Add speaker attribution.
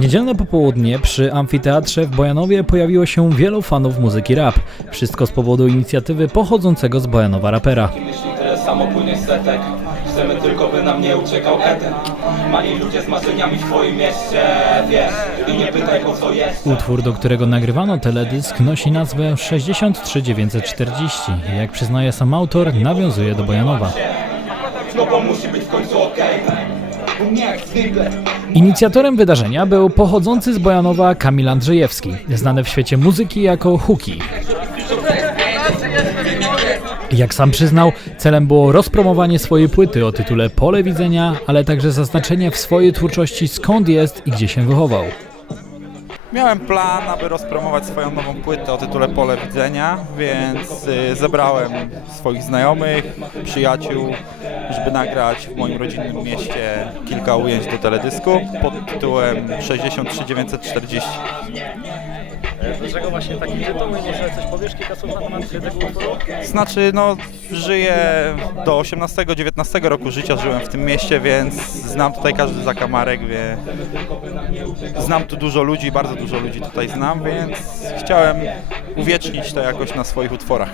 Speaker 1: Niedzielne popołudnie przy amfiteatrze w Bojanowie pojawiło się wielu fanów muzyki rap. Wszystko z powodu inicjatywy pochodzącego z Bojanowa rapera. Myśli tyle samo płynie z setek Chcemy tylko by nam nie uciekał Mali ludzie z marzeniami w twoim mieście Wiesz, i nie pytaj po co jest Utwór, do którego nagrywano teledysk, nosi nazwę 63940. Jak przyznaje sam autor, nawiązuje do Bojanowa. No bo musi być w końcu okej zwykle Inicjatorem wydarzenia był pochodzący z Bojanowa Kamil Andrzejewski, znany w świecie muzyki jako Huki. Jak sam przyznał, celem było rozpromowanie swojej płyty o tytule Pole Widzenia, ale także zaznaczenie w swojej twórczości skąd jest i gdzie się wychował.
Speaker 2: Miałem plan, aby rozpromować swoją nową płytę o tytule Pole Widzenia, więc y, zebrałem swoich znajomych, przyjaciół, żeby nagrać w moim rodzinnym mieście kilka ujęć do teledysku pod tytułem 63940. Dlaczego właśnie taki tytuł? Może coś powiesz kilka słów na temat tego utworu? Znaczy, no, żyję do 18-19 roku życia, żyłem w tym mieście, więc znam tutaj każdy zakamarek, wie. Znam tu dużo ludzi, bardzo dużo ludzi tutaj znam, więc chciałem uwiecznić to jakoś na swoich utworach.